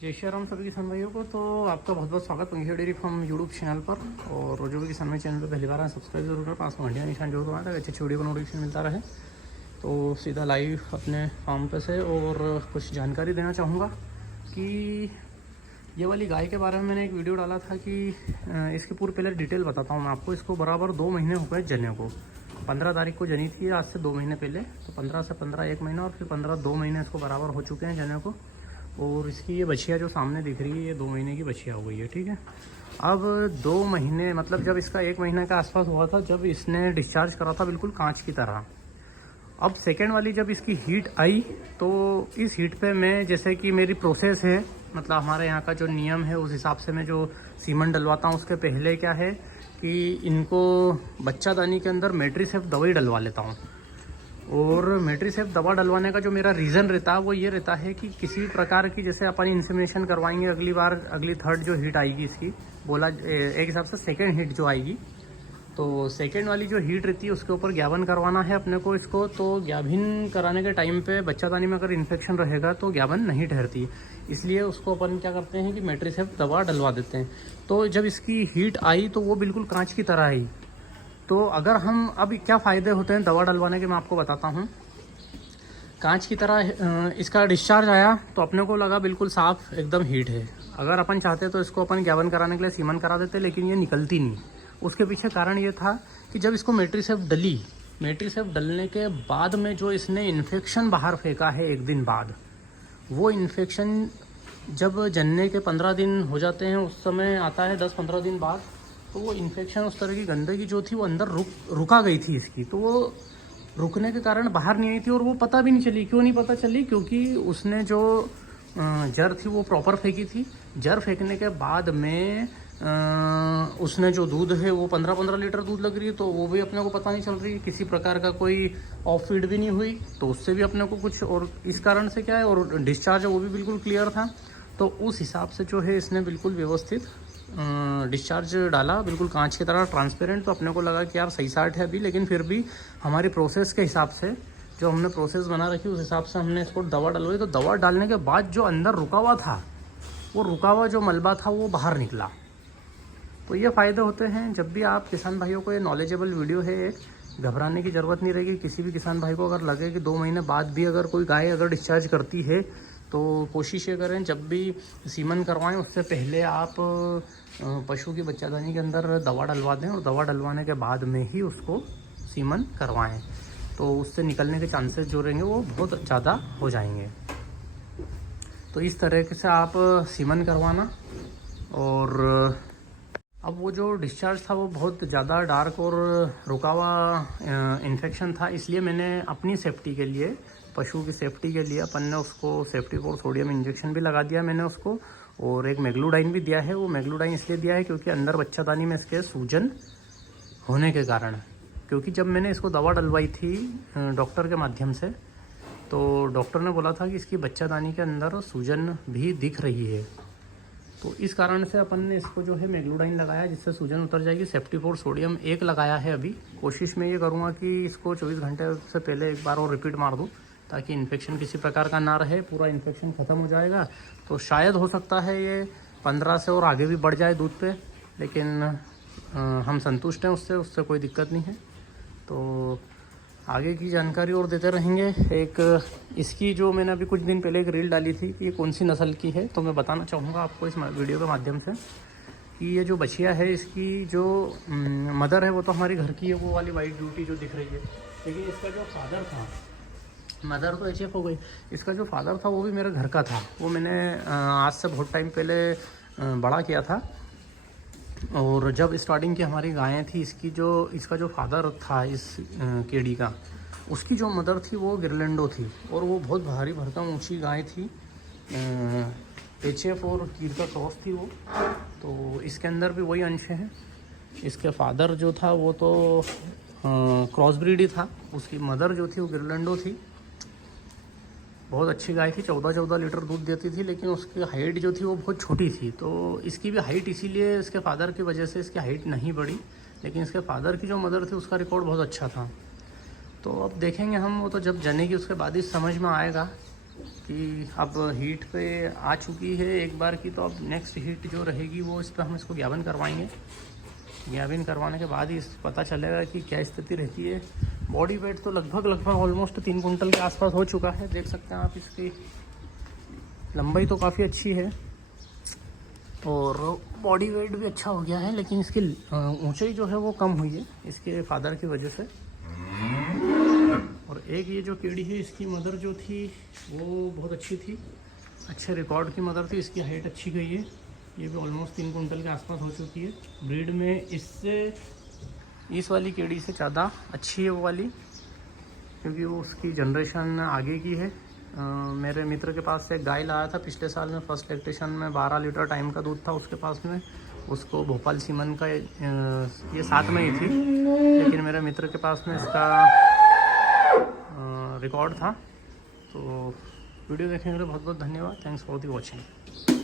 जय श्री राम सभी किसान भाइयों को। तो आपका बहुत बहुत स्वागत पंखी डेयरी फार्म यूट्यूब चैनल पर। और जो भी किसान भाई चैनल पर पहली बार है सब्सक्राइब जरूर करें, पास में घंटिया निशान जरूर दबाएं ताकि अच्छी वीडियो का नोटिफिकेशन मिलता रहे। तो सीधा लाइव अपने फार्म पे से और कुछ जानकारी देना चाहूँगा कि ये वाली गाय के बारे में मैंने एक वीडियो डाला था कि इसकी पूरी पहले डिटेल बताता हूँ मैं आपको। इसको बराबर 2 महीने हो गए जने को। 15 तारीख को जनी थी, आज से 2 महीने पहले। तो 15 से 15 1 महीना और फिर 15 2 महीने इसको बराबर हो चुके हैं जने को। और इसकी ये बछिया जो सामने दिख रही है ये 2 महीने की बछिया हो गई है, ठीक है। अब 2 महीने मतलब जब इसका 1 महीना के आसपास हुआ था, जब इसने डिस्चार्ज करा था बिल्कुल कांच की तरह। अब सेकेंड वाली जब इसकी हीट आई तो इस हीट पे मैं, जैसे कि मेरी प्रोसेस है, मतलब हमारे यहाँ का जो नियम है उस हिसाब से मैं जो सीमन डलवाता हूँ उसके पहले क्या है कि इनको बच्चादानी के अंदर मेट्रीसेफ दवाई डलवा लेता हूँ। और मेट्रीसेफ दवा डलवाने का जो मेरा रीज़न रहता है वो ये रहता है कि किसी प्रकार की, जैसे अपन इंसेमिनेशन करवाएंगे अगली बार, अगली थर्ड जो हीट आएगी इसकी, बोला एक हिसाब से सेकेंड हीट जो आएगी, तो सेकेंड वाली जो हीट रहती है उसके ऊपर ज्ञापन करवाना है अपने को इसको। तो ज्ञापन कराने के टाइम पे बच्चादानी में अगर इन्फेक्शन रहेगा तो ज्ञापन नहीं ठहरती, इसलिए उसको अपन क्या करते हैं कि मेट्रीसेफ दवा डलवा देते हैं। तो जब इसकी हीट आई तो वो बिल्कुल कांच की तरह आई। तो अगर हम, अब क्या फ़ायदे होते हैं दवा डलवाने के मैं आपको बताता हूँ। कांच की तरह इसका डिस्चार्ज आया तो अपने को लगा बिल्कुल साफ़ एकदम हीट है। अगर अपन चाहते तो इसको अपन ज्ञापन कराने के लिए सीमन करा देते, लेकिन ये निकलती नहीं। उसके पीछे कारण ये था कि जब इसको मेट्रीसेफ डली, मेट्रीसेफ डलने के बाद में जो इसने इन्फेक्शन बाहर फेंका है 1 दिन बाद, वो इन्फेक्शन जब जनने के 15 दिन हो जाते हैं उस समय आता है 10-15 दिन बाद। तो वो इन्फेक्शन, उस तरह की गंदगी जो थी वो अंदर रुका गई थी इसकी, तो वो रुकने के कारण बाहर नहीं आई थी। और वो पता भी नहीं चली। क्यों नहीं पता चली? क्योंकि उसने जो जर थी वो प्रॉपर फेंकी थी। जर फेंकने के बाद में उसने जो दूध है वो 15-15 लीटर दूध लग रही है, तो वो भी अपने को पता नहीं चल रही है। किसी प्रकार का कोई ऑफ फीड भी नहीं हुई, तो उससे भी अपने को कुछ, और इस कारण से क्या है, और डिस्चार्ज है वो भी बिल्कुल क्लियर था। तो उस हिसाब से जो है इसने बिल्कुल व्यवस्थित डिस्चार्ज डाला, बिल्कुल कांच की तरह ट्रांसपेरेंट। तो अपने को लगा कि यार सही साठ है अभी, लेकिन फिर भी हमारी प्रोसेस के हिसाब से, जो हमने प्रोसेस बना रखी उस हिसाब से हमने इसको दवा डलवाई। तो दवा डालने के बाद जो अंदर रुका हुआ था, वो रुका हुआ जो मलबा था वो बाहर निकला। तो ये फ़ायदे होते हैं जब भी आप किसान भाइयों को, ये नॉलेजेबल वीडियो है, एक घबराने की ज़रूरत नहीं रहेगी। किसी भी किसान भाई को अगर लगे कि 2 महीने बाद भी अगर कोई गाय अगर डिस्चार्ज करती है तो कोशिश ये करें जब भी सीमन करवाएं उससे पहले आप पशु की बच्चादानी के अंदर दवा डलवा दें, और दवा डलवाने के बाद में ही उसको सीमन करवाएं। तो उससे निकलने के चांसेस जो रहेंगे वो बहुत ज़्यादा हो जाएंगे। तो इस तरह से आप सीमन करवाना। और अब वो जो डिस्चार्ज था वो बहुत ज़्यादा डार्क और रुका हुआ इन्फेक्शन था, इसलिए मैंने अपनी सेफ्टी के लिए, पशु की सेफ्टी के लिए अपन ने उसको सेफ्टी फॉर सोडियम इंजेक्शन भी लगा दिया मैंने उसको, और एक मेग्लूडाइन भी दिया है। वो मेग्लूडाइन इसलिए दिया है क्योंकि अंदर बच्चादानी में इसके सूजन होने के कारण। क्योंकि जब मैंने इसको दवा डलवाई थी डॉक्टर के माध्यम से, तो डॉक्टर ने बोला था कि इसकी बच्चादानी के अंदर सूजन भी दिख रही है। तो इस कारण से अपन ने इसको जो है मेग्लूडाइन लगाया जिससे सूजन उतर जाएगी। सेफ्टी फॉर सोडियम 1 लगाया है अभी। कोशिश में ये करूँगा कि इसको 24 घंटे से पहले एक बार और रिपीट मार दूँ ताकि इन्फेक्शन किसी प्रकार का ना रहे। पूरा इन्फेक्शन ख़त्म हो जाएगा तो शायद हो सकता है ये 15 से और आगे भी बढ़ जाए दूध पे, लेकिन हम संतुष्ट हैं उससे, उससे कोई दिक्कत नहीं है। तो आगे की जानकारी और देते रहेंगे। एक इसकी जो मैंने अभी कुछ दिन पहले एक रील डाली थी कि ये कौन सी नस्ल की है, तो मैं बताना चाहूँगा आपको इस वीडियो के माध्यम से कि ये जो बछिया है इसकी जो मदर है वो तो हमारी घर की है, वो वाली वाइट ब्यूटी जो दिख रही है। लेकिन इसका जो फादर था, मदर तो HF हो गई, इसका जो फादर था वो भी मेरे घर का था। वो मैंने आज से बहुत टाइम पहले बड़ा किया था। और जब स्टार्टिंग की हमारी गायें थी, इसका जो फादर था इस केडी का, उसकी जो मदर थी वो गिरलेंडो थी, और वो बहुत भारी भरकम ऊंची गाय थी। HF और कीर का क्रॉस थी वो। तो इसके अंदर भी वही अंश है। इसके फादर जो था वो तो क्रॉस ब्रीड ही था, उसकी मदर जो थी वो गिरलेंडो थी। बहुत अच्छी गाय थी, 14-14 लीटर दूध देती थी, लेकिन उसकी हाइट जो थी वो बहुत छोटी थी। तो इसकी भी हाइट, इसीलिए इसके फादर की वजह से इसकी हाइट नहीं बढ़ी, लेकिन इसके फादर की जो मदर थी उसका रिकॉर्ड बहुत अच्छा था। तो अब देखेंगे हम, वो तो जब जनेगी उसके बाद ही समझ में आएगा इसकी अब हीट पे आ चुकी है एक बार की, तो अब नेक्स्ट हीट जो रहेगी वो इस पर हम इसको ज्ञापन करवाएंगे। ज्ञापन करवाने के बाद ही पता चलेगा कि क्या स्थिति रहती है। बॉडी वेट तो लगभग ऑलमोस्ट 3 कुंटल के आसपास हो चुका है। देख सकते हैं आप, इसकी लंबाई तो काफ़ी अच्छी है और बॉडी वेट भी अच्छा हो गया है, लेकिन इसकी ऊंचाई जो है वो कम हुई है इसके फादर की वजह से। और एक ये जो कीड़ी है, इसकी मदर जो थी वो बहुत अच्छी थी, अच्छे रिकॉर्ड की मदर थी। इसकी हाइट अच्छी गई है, ये भी ऑलमोस्ट 3 कुंटल के आसपास हो चुकी है। ब्रीड में इससे इस वाली कीड़ी से ज़्यादा अच्छी है वो वाली, क्योंकि वो उसकी जनरेशन आगे की है। मेरे मित्र के पास से एक गाय लाया था पिछले साल में, फर्स्ट लैक्टेशन में 12 लीटर टाइम का दूध था उसके पास में। उसको भोपाल सीमन का ये साथ में ही थी, लेकिन मेरे मित्र के पास में इसका रिकॉर्ड था। तो वीडियो देखने के लिए बहुत बहुत धन्यवाद। Thanks for the watching.